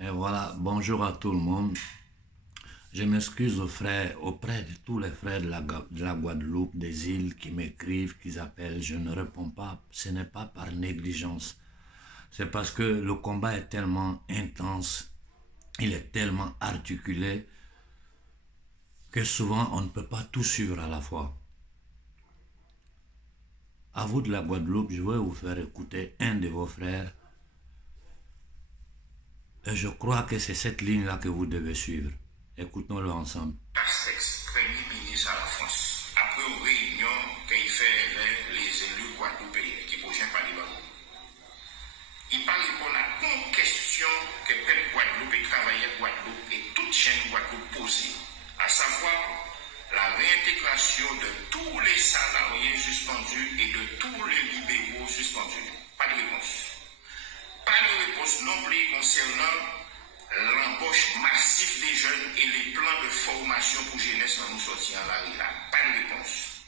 Et voilà, bonjour à tout le monde. Je m'excuse auprès de tous les frères de la Guadeloupe, des îles qui m'écrivent, qui appellent. Je ne réponds pas. Ce n'est pas par négligence. C'est parce que le combat est tellement intense, il est tellement articulé que souvent on ne peut pas tout suivre à la fois. À vous de la Guadeloupe, je vais vous faire écouter un de vos frères. Et je crois que c'est cette ligne-là que vous devez suivre. Écoutons-le ensemble. Castex, Premier ministre à la France, après une réunion qu'il fait avec les élus guadeloupéens qui prochain par les barreaux. Il parle qu'on a une question que peuple Guadeloupe et travailleur Guadeloupe et toute chaîne Guadeloupe posée, à savoir la réintégration de tous les salariés suspendus et de tous les libéraux suspendus. Pas de réponse. Pas de réponse non plus concernant l'embauche massive des jeunes et les plans de formation pour jeunesse en nous sortir en la rue là. Pas de réponse.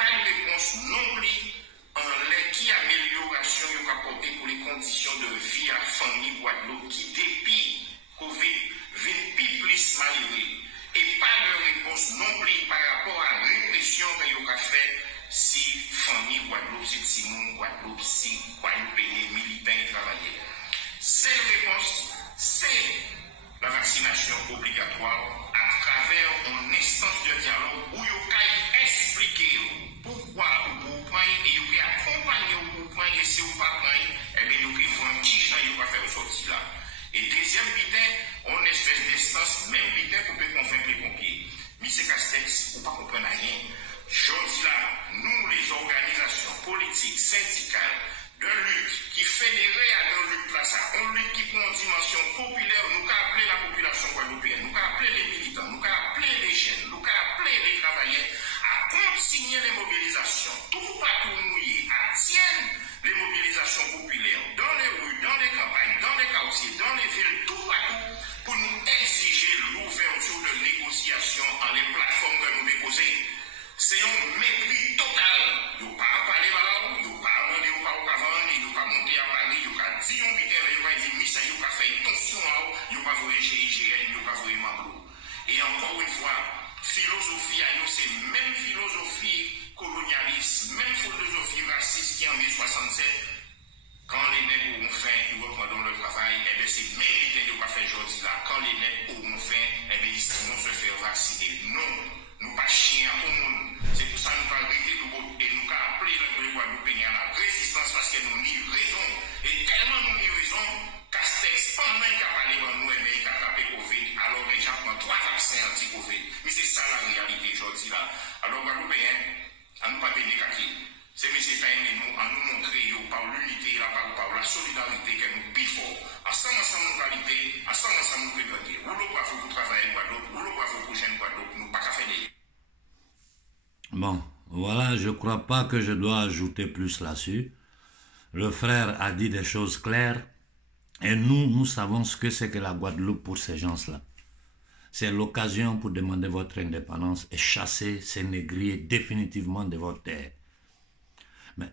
Pas de réponse non plus en qui amélioration y a apporté pour les conditions de vie à famille Guadeloupe qui depuis Covid vient plus malheureux. Et pas de réponse non plus par rapport à la répression que y a fait si famille Guadeloupe, si Simon Guadeloupe, si Guadeloupéens, militants et travailleurs. Cette réponse, c'est la vaccination obligatoire à travers une instance de dialogue où il faut expliquer pourquoi vous prenez et vous accompagner vous prenez et si vous ne pas prenez, eh bien vous faut un petit champ et vous faire sortir là. Et deuxième bitin, on espèce d'instance, même bitin pour peut convaincre les pompiers. Monsieur Castex, vous ne comprenez rien. Je dis là, nous les organisations politiques, syndicales, de lutte qui fédérait à une lutte là, ça, une lutte qui prend une dimension populaire, nous avons appelé la population guadeloupéenne, nous avons appelé les militants, nous avons appelé les jeunes, nous avons appelé les travailleurs à continuer les mobilisations, tout partout mouillé, à tienne les mobilisations populaires dans les rues, dans les campagnes, dans les quartiers, dans les villes, tout partout pour nous exiger l'ouverture de négociations en les plateformes que nous déposons. C'est un mépris total. Nous ne pas parler là, nous ne pas demander au Pavane, nous ne pas monter à Paris, nous ne pas dire un bitin, nous ne pas dire Missa, nous ne pas faire tension, nous ne pas voir GIGN, nous ne pas voir Mablo. Et encore une fois, philosophie, c'est même philosophie colonialiste, même philosophie raciste qui en 1067. Quand les nègres auront faim, ils reprendront le travail, et bien c'est même l'idée de ne pas faire aujourd'hui là. Quand les nègres auront faim, et bien ils vont se faire vacciner. Non. Nous pas chiens au monde. C'est pour ça que nous allons arrêter de voter et nous allons appeler le Guadeloupéen à la résistance parce que nous n'y raison. Et tellement nous n'y raison, Castex, pendant qu'il a parlé de nous, il a tapé Covid, alors les gens prennent 3 vaccins anti-Covid. Mais c'est ça la réalité aujourd'hui là. Alors Guadeloupéen, à nous pas de négatif. C'est M. Taïn et nous, à nous montrer par l'unité, par la solidarité que nous pifons, ensemble nous qualité, ensemble nous préparer. Où le bravo pour travailler Guadeloupe, où le bravo pour jeune Guadeloupe, nous pas qu'à faire des. Bon, voilà, je ne crois pas que je dois ajouter plus là-dessus. Le frère a dit des choses claires et nous savons ce que c'est que la Guadeloupe pour ces gens-là. C'est l'occasion pour demander votre indépendance et chasser ces négriers définitivement de votre terre. Mais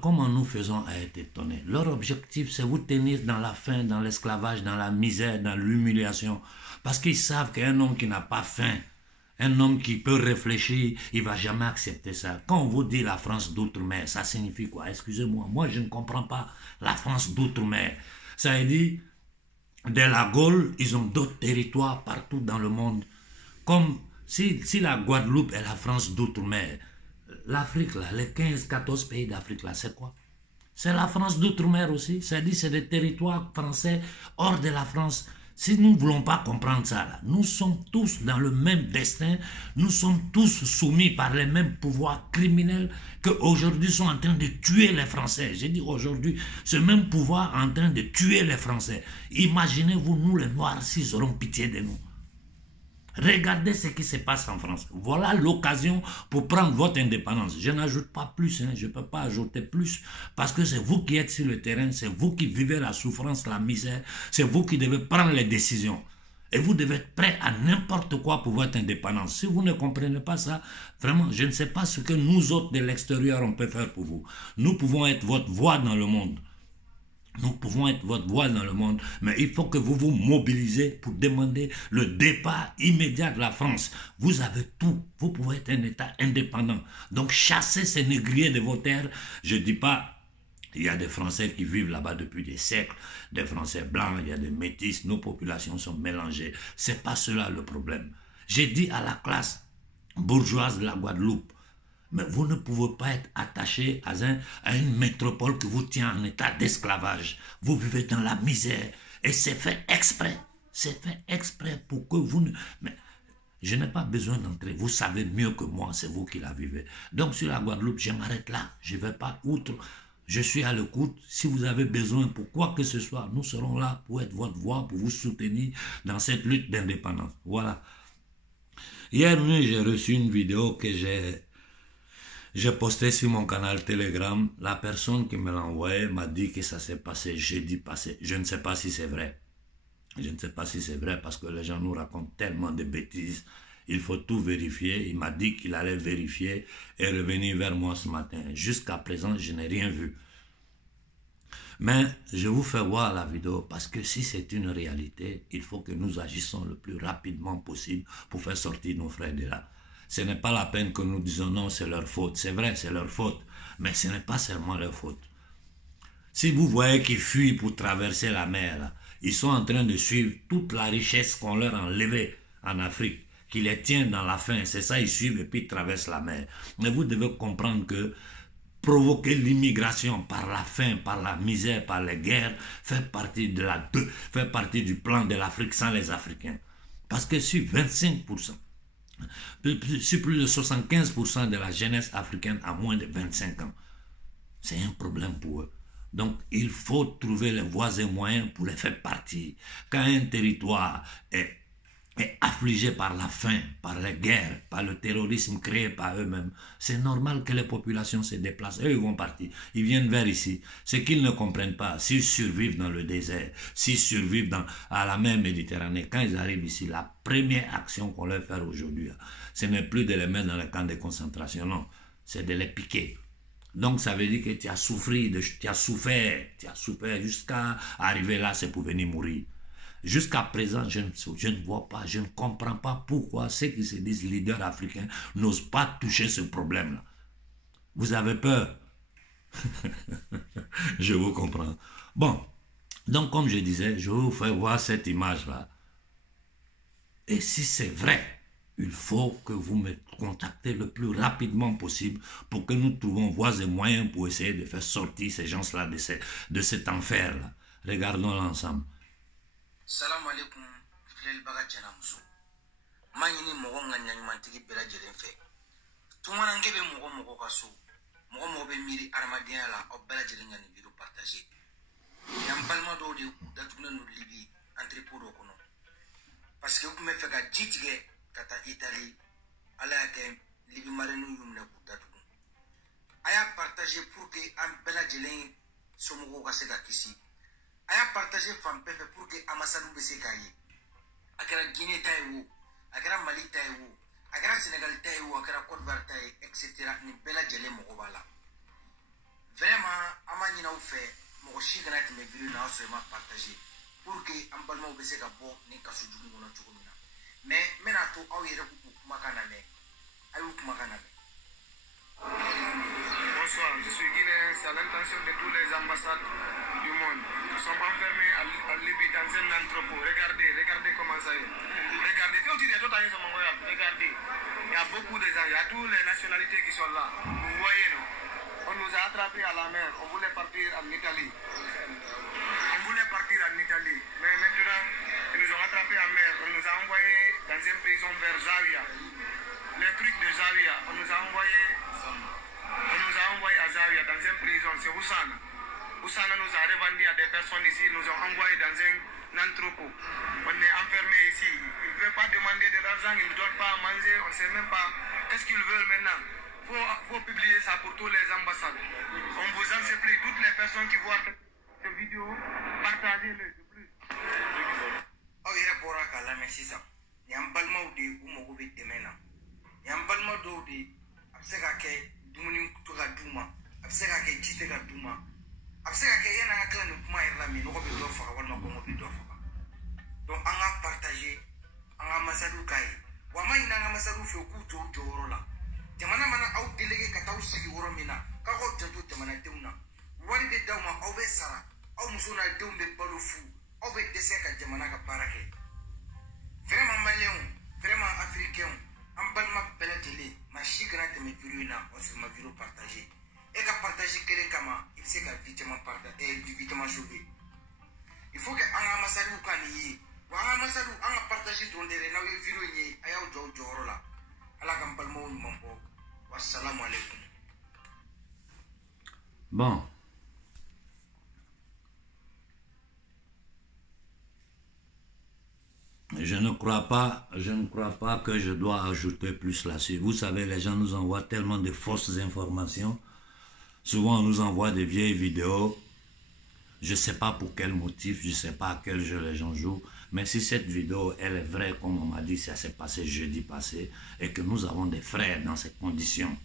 comment nous faisons à être étonnés? Leur objectif, c'est vous tenir dans la faim, dans l'esclavage, dans la misère, dans l'humiliation. Parce qu'ils savent qu'un homme qui n'a pas faim, un homme qui peut réfléchir, il ne va jamais accepter ça. Quand on vous dit la France d'outre-mer, ça signifie quoi? Excusez-moi, moi je ne comprends pas la France d'outre-mer. Ça veut dire, de la Gaule, ils ont d'autres territoires partout dans le monde. Comme si la Guadeloupe est la France d'outre-mer, l'Afrique là, les 15-14 pays d'Afrique là, c'est quoi? C'est la France d'outre-mer aussi. C'est-à-dire c'est des territoires français hors de la France. Si nous ne voulons pas comprendre ça, là, nous sommes tous dans le même destin, nous sommes tous soumis par les mêmes pouvoirs criminels qu'aujourd'hui sont en train de tuer les Français. J'ai dit aujourd'hui, ce même pouvoir est en train de tuer les Français. Imaginez-vous, nous les Noirs, s'ils auront pitié de nous. Regardez ce qui se passe en France. Voilà l'occasion pour prendre votre indépendance. Je n'ajoute pas plus, je ne peux pas ajouter plus, parce que c'est vous qui êtes sur le terrain, c'est vous qui vivez la souffrance, la misère, c'est vous qui devez prendre les décisions. Et vous devez être prêt à n'importe quoi pour votre indépendance. Si vous ne comprenez pas ça, vraiment, je ne sais pas ce que nous autres de l'extérieur, on peut faire pour vous. Nous pouvons être votre voix dans le monde. Nous pouvons être votre voix dans le monde, mais il faut que vous vous mobilisez pour demander le départ immédiat de la France. Vous avez tout. Vous pouvez être un État indépendant. Donc chassez ces négriers de vos terres. Je ne dis pas, il y a des Français qui vivent là-bas depuis des siècles, des Français blancs, il y a des métis, nos populations sont mélangées. Ce n'est pas cela le problème. J'ai dit à la classe bourgeoise de la Guadeloupe, mais vous ne pouvez pas être attaché à une métropole qui vous tient en état d'esclavage. Vous vivez dans la misère. Et c'est fait exprès. C'est fait exprès pour que vous ne... Mais je n'ai pas besoin d'entrer. Vous savez mieux que moi, c'est vous qui la vivez. Donc sur la Guadeloupe, je m'arrête là. Je ne vais pas outre. Je suis à l'écoute. Si vous avez besoin pour quoi que ce soit, nous serons là pour être votre voix, pour vous soutenir dans cette lutte d'indépendance. Voilà. Hier nuit, j'ai reçu une vidéo que j'ai posté sur mon canal Telegram. La personne qui me l'a envoyé m'a dit que ça s'est passé jeudi passé. Je ne sais pas si c'est vrai. Je ne sais pas si c'est vrai parce que les gens nous racontent tellement de bêtises. Il faut tout vérifier. Il m'a dit qu'il allait vérifier et revenir vers moi ce matin. Jusqu'à présent, je n'ai rien vu. Mais je vous fais voir la vidéo parce que si c'est une réalité, il faut que nous agissons le plus rapidement possible pour faire sortir nos frères de là. Ce n'est pas la peine que nous disons non, c'est leur faute. C'est vrai, c'est leur faute. Mais ce n'est pas seulement leur faute. Si vous voyez qu'ils fuient pour traverser la mer, là, ils sont en train de suivre toute la richesse qu'on leur a enlevée en Afrique, qui les tient dans la faim. C'est ça, ils suivent et puis ils traversent la mer. Mais vous devez comprendre que provoquer l'immigration par la faim, par la misère, par les guerres, fait partie du plan de l'Afrique sans les Africains. Parce que sur 25%, sur plus de 75% de la jeunesse africaine a moins de 25 ans. C'est un problème pour eux. Donc, il faut trouver les voies et moyens pour les faire partir. Quand un territoire est affligé par la faim, par les guerres, par le terrorisme créé par eux-mêmes, c'est normal que les populations se déplacent. Eux, ils vont partir. Ils viennent vers ici. Ce qu'ils ne comprennent pas, s'ils survivent dans le désert, s'ils survivent à la mer Méditerranée, quand ils arrivent ici, la première action qu'on leur fait aujourd'hui, ce n'est plus de les mettre dans les camps de concentration, non. C'est de les piquer. Donc, ça veut dire que tu as souffert jusqu'à arriver là, c'est pour venir mourir. Jusqu'à présent, je ne vois pas, je ne comprends pas pourquoi ceux qui se disent leaders africains n'osent pas toucher ce problème-là. Vous avez peur? Je vous comprends. Bon, donc comme je disais, je vais vous faire voir cette image-là. Et si c'est vrai, il faut que vous me contactez le plus rapidement possible pour que nous trouvions voies et moyens pour essayer de faire sortir ces gens-là de cet enfer-là. Regardons l'ensemble. Salam alaikum, filel baga jana muso. Manyini mogo nga nyanyumantigi bela jelen fe. Tumana ngebe mogo kaso. Mogo be miri armadien la o bela jelen nga ni video partager. Yam balma do de datuna no libi entrepôt do kono. Parce que vous me fait ka jitige kata Italie ala ke libi marenu yumna ku datu. Aya partager pour que am bela jelen somogo ka se ka kisi. Aya partager femme pour que Amasadou Besekaye. Akara Guinée taïwo, akara Mali taïwo, akara Sénégal taïwo, akara Côte d'Ivoire taïwo, etc. Ni bela jele mokobala. Vraiment, amanina ou fait, mon chigana qui me vu na seulement partager pour que ambalma Beseka bo ni kasujugu na chukumina. Mais menato au yere ku makana me. Ayu makana me. Bonsoir, je suis guinéen, c'est à l'intention de tous les ambassades du monde. Nous sommes enfermés à Libye dans un entrepôt. Regardez comment ça est. Regardez, regardez. Il y a beaucoup de gens, il y a toutes les nationalités qui sont là. Vous voyez, non? On nous a attrapés à la mer, on voulait partir en Italie. Mais maintenant, ils nous ont attrapés en mer. On nous a envoyés dans une prison vers Zawiya. Les trucs de Zawiya, on nous a envoyés à Zawiya dans une prison, c'est Oussana. Oussana nous a revendu à des personnes ici, nous ont envoyés dans un entrepôt. On est enfermés ici. Ils ne veulent pas demander de l'argent, ils ne donnent pas à manger, on ne sait même pas qu'est-ce qu'ils veulent maintenant. Il faut publier ça pour tous les ambassades. On vous en supplie, toutes les personnes qui voient cette vidéo, partagez-le de plus. Oh, il y a un peu de temps. Il y a un peu de temps. Il y a un peu de temps. Il y a un peu de temps. absega ke yana kala ni kuma irla mi no ko be do fa wala ko mo be do fa donc anga partager anga masadu kai wa mai na anga masadu fe ku to joro la jamana mana au délégué ka taw sigi woro mina ka ko tanto jamana teuna wari be dawma au be sara au musuna deumbe balu fu au be dese ka jamana ka barake vraiment malien vraiment africain am balma belateli ma chigana te me viruna o sur ma viro partager et ka partager kele kama il sait ka vitement partager et vitement sauver il faut que anga masadu kani wa anga masadu anga partager tondere na we viro ni ayaw joro la ala kam balmo mambo wassalamu alaikum. Bon. Je ne crois pas que je dois ajouter plus là-dessus. Vous savez, les gens nous envoient tellement de fausses informations. Souvent, on nous envoie des vieilles vidéos. Je ne sais pas pour quel motif, je ne sais pas à quel jeu les gens jouent. Mais si cette vidéo, elle est vraie, comme on m'a dit, ça s'est passé jeudi passé, et que nous avons des frères dans ces conditions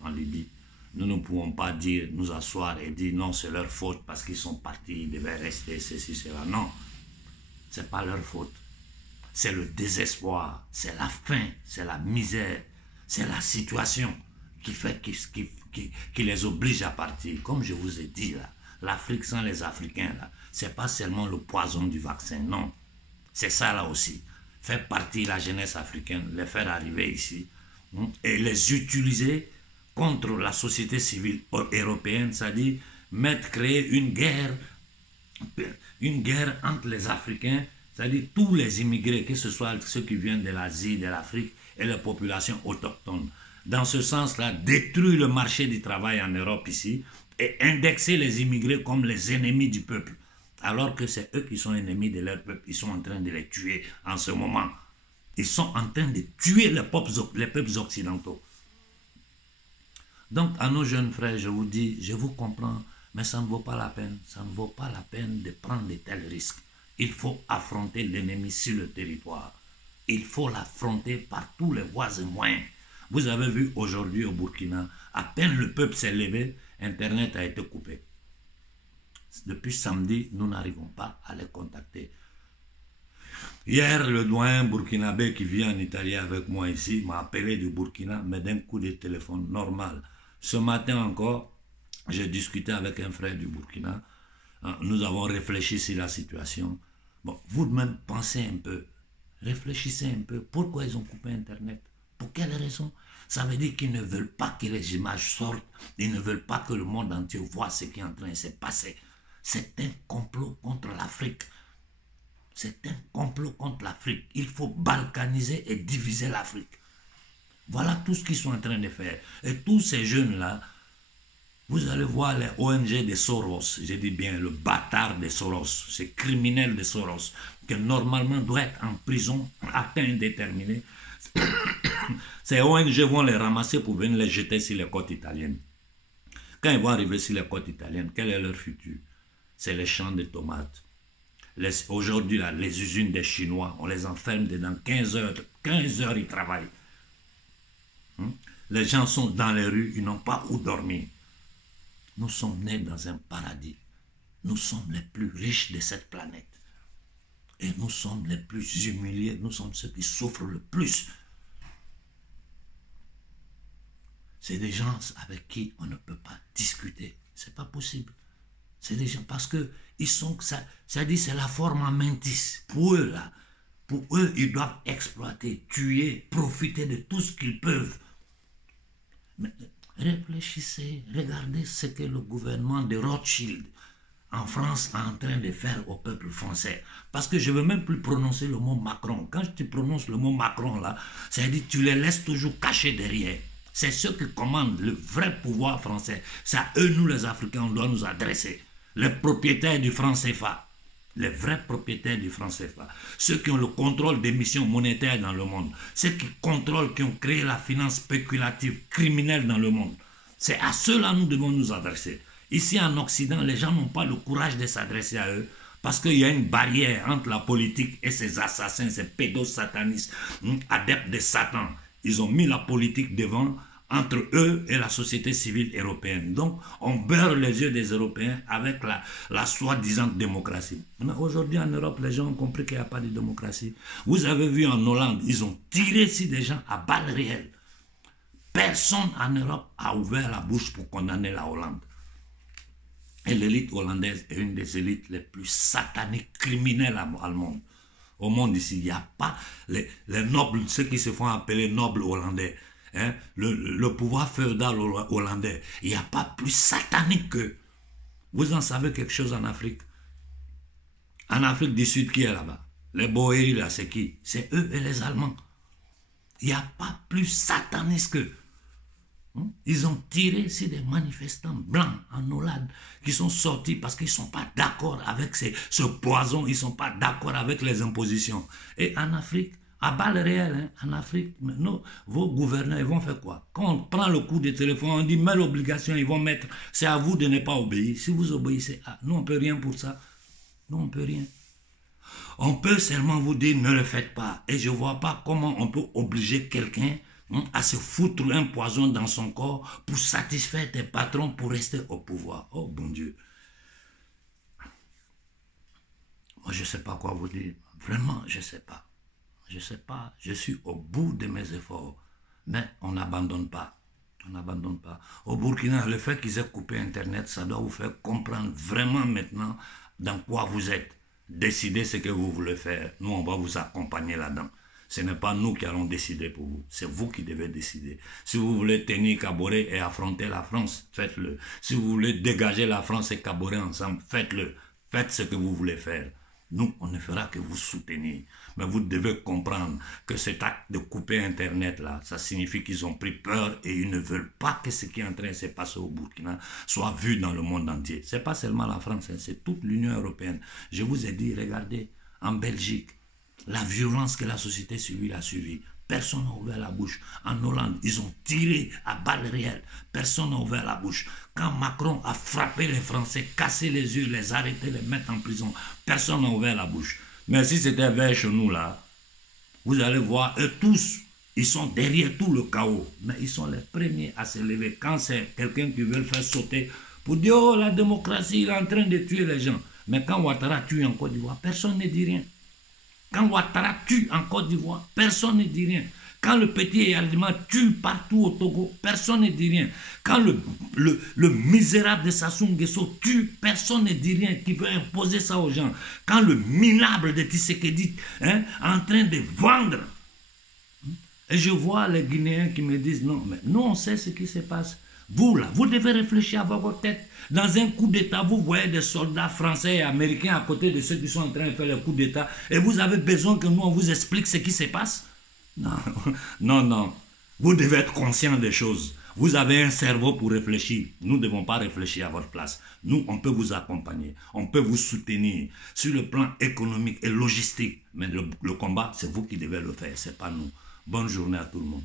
en Libye, nous ne pouvons pas dire, nous asseoir et dire non, c'est leur faute parce qu'ils sont partis, ils devaient rester, ceci, cela. Non, ce n'est pas leur faute. C'est le désespoir, c'est la faim, c'est la misère, c'est la situation qui fait qui les oblige à partir. Comme je vous ai dit là, l'Afrique sans les Africains là, c'est pas seulement le poison du vaccin, non. C'est ça là aussi. Faire partir la jeunesse africaine, les faire arriver ici et les utiliser contre la société civile européenne, c'est-à-dire créer une guerre entre les Africains, c'est-à-dire tous les immigrés, que ce soit ceux qui viennent de l'Asie, de l'Afrique et les populations autochtones. Dans ce sens-là, détruire le marché du travail en Europe ici et indexer les immigrés comme les ennemis du peuple. Alors que c'est eux qui sont ennemis de leur peuple, ils sont en train de les tuer en ce moment. Ils sont en train de tuer les peuples occidentaux. Donc à nos jeunes frères, je vous dis, je vous comprends, mais ça ne vaut pas la peine. Ça ne vaut pas la peine de prendre de tels risques. Il faut affronter l'ennemi sur le territoire. Il faut l'affronter par tous les voies et moyens. Vous avez vu aujourd'hui au Burkina, à peine le peuple s'est levé, Internet a été coupé. Depuis samedi, nous n'arrivons pas à les contacter. Hier, le doyen burkinabé qui vit en Italie avec moi ici m'a appelé du Burkina, mais d'un coup de téléphone normal. Ce matin encore, j'ai discuté avec un frère du Burkina. Nous avons réfléchi sur la situation. Bon, vous-même pensez un peu, réfléchissez un peu. Pourquoi ils ont coupé Internet? Pour quelle raison? Ça veut dire qu'ils ne veulent pas que les images sortent. Ils ne veulent pas que le monde entier voit ce qui est en train de se passer. C'est un complot contre l'Afrique. C'est un complot contre l'Afrique. Il faut balkaniser et diviser l'Afrique. Voilà tout ce qu'ils sont en train de faire. Et tous ces jeunes-là, vous allez voir les ONG de Soros, je dis bien le bâtard de Soros, ce criminel de Soros, qui normalement doit être en prison à temps indéterminé. Ces ONG vont les ramasser pour venir les jeter sur les côtes italiennes. Quand ils vont arriver sur les côtes italiennes, quel est leur futur? C'est les champs de tomates. Aujourd'hui, les usines des Chinois, on les enferme dedans 15 heures. 15 heures, ils travaillent. Les gens sont dans les rues, ils n'ont pas où dormir. Nous sommes nés dans un paradis. Nous sommes les plus riches de cette planète. Et nous sommes les plus humiliés. Nous sommes ceux qui souffrent le plus. C'est des gens avec qui on ne peut pas discuter. C'est pas possible. C'est des gens parce que ils sont, ça dit c'est la forme mentis. Pour eux là, pour eux ils doivent exploiter, tuer, profiter de tout ce qu'ils peuvent. Mais réfléchissez, regardez ce que le gouvernement de Rothschild en France est en train de faire au peuple français. Parce que je ne veux même plus prononcer le mot Macron. Quand tu prononces le mot Macron là, ça dit tu les laisses toujours cachés derrière. C'est ceux qui commandent le vrai pouvoir français. C'est à eux, nous les Africains, on doit nous adresser. Les propriétaires du franc CFA. Les vrais propriétaires du franc CFA. Ceux qui ont le contrôle des missions monétaires dans le monde. Ceux qui contrôlent, qui ont créé la finance spéculative, criminelle dans le monde. C'est à ceux-là que nous devons nous adresser. Ici en Occident, les gens n'ont pas le courage de s'adresser à eux. Parce qu'il y a une barrière entre la politique et ces assassins, ces pédosatanistes, adeptes de Satan. Ils ont mis la politique devant entre eux et la société civile européenne. Donc, on beurre les yeux des Européens avec la soi-disant démocratie. Mais aujourd'hui, en Europe, les gens ont compris qu'il n'y a pas de démocratie. Vous avez vu en Hollande, ils ont tiré sur des gens à balles réelles. Personne en Europe a ouvert la bouche pour condamner la Hollande. Et l'élite hollandaise est une des élites les plus sataniques, criminelles allemandes. Au monde ici, il n'y a pas les nobles, ceux qui se font appeler nobles hollandais, hein, le pouvoir féodal hollandais, il n'y a pas plus satanique que. Vous en savez quelque chose en Afrique? En Afrique du Sud, qui est là-bas? Les Boéris, là, c'est qui? C'est eux et les Allemands. Il n'y a pas plus sataniste qu'eux. Ils ont tiré sur des manifestants blancs en Hollande qui sont sortis parce qu'ils ne sont pas d'accord avec ce poison, ils ne sont pas d'accord avec les impositions. Et en Afrique, à balles réelles, hein, en Afrique, vos gouverneurs, ils vont faire quoi? Quand on prend le coup de téléphone, on dit, mais l'obligation, ils vont mettre, c'est à vous de ne pas obéir. Si vous obéissez, nous, on ne peut rien pour ça. Nous, on ne peut rien. On peut seulement vous dire, ne le faites pas. Et je ne vois pas comment on peut obliger quelqu'un à se foutre un poison dans son corps pour satisfaire tes patrons pour rester au pouvoir. Oh bon Dieu. Moi je ne sais pas quoi vous dire. Vraiment, je ne sais pas. Je ne sais pas. Je suis au bout de mes efforts. Mais on n'abandonne pas. On n'abandonne pas. Au Burkina, le fait qu'ils aient coupé Internet, ça doit vous faire comprendre vraiment maintenant dans quoi vous êtes. Décidez ce que vous voulez faire. Nous, on va vous accompagner là-dedans. Ce n'est pas nous qui allons décider pour vous. C'est vous qui devez décider. Si vous voulez tenir Kaboré et affronter la France, faites-le. Si vous voulez dégager la France et Kaboré ensemble, faites-le. Faites ce que vous voulez faire. Nous, on ne fera que vous soutenir. Mais vous devez comprendre que cet acte de couper Internet, là, ça signifie qu'ils ont pris peur et ils ne veulent pas que ce qui est en train de se passer au Burkina soit vu dans le monde entier. Ce n'est pas seulement la France, hein, c'est toute l'Union européenne. Je vous ai dit, regardez, en Belgique, la violence que la société civile a suivie. Personne n'a ouvert la bouche. En Hollande, ils ont tiré à balles réelles. Personne n'a ouvert la bouche. Quand Macron a frappé les Français, cassé les yeux, les arrêté, les mettre en prison, personne n'a ouvert la bouche. Mais si c'était vers chez nous, là, vous allez voir, eux tous, ils sont derrière tout le chaos. Mais ils sont les premiers à se lever. Quand c'est quelqu'un qui veut le faire sauter pour dire, oh, la démocratie, il est en train de tuer les gens. Mais quand Ouattara tue en Côte d'Ivoire, personne ne dit rien. Quand Ouattara tue en Côte d'Ivoire, personne ne dit rien. Quand le petit Yardima tue partout au Togo, personne ne dit rien. Quand le misérable de Sassou Nguesso tue, personne ne dit rien, qui veut imposer ça aux gens. Quand le minable de Tshisekedi est en train de vendre. Et je vois les Guinéens qui me disent, non, mais nous on sait ce qui se passe. Vous là, vous devez réfléchir avec votre tête. Dans un coup d'État, vous voyez des soldats français et américains à côté de ceux qui sont en train de faire le coup d'État et vous avez besoin que nous on vous explique ce qui se passe? Non, non, non. Vous devez être conscient des choses. Vous avez un cerveau pour réfléchir. Nous ne devons pas réfléchir à votre place. Nous, on peut vous accompagner. On peut vous soutenir sur le plan économique et logistique. Mais le combat, c'est vous qui devez le faire, ce n'est pas nous. Bonne journée à tout le monde.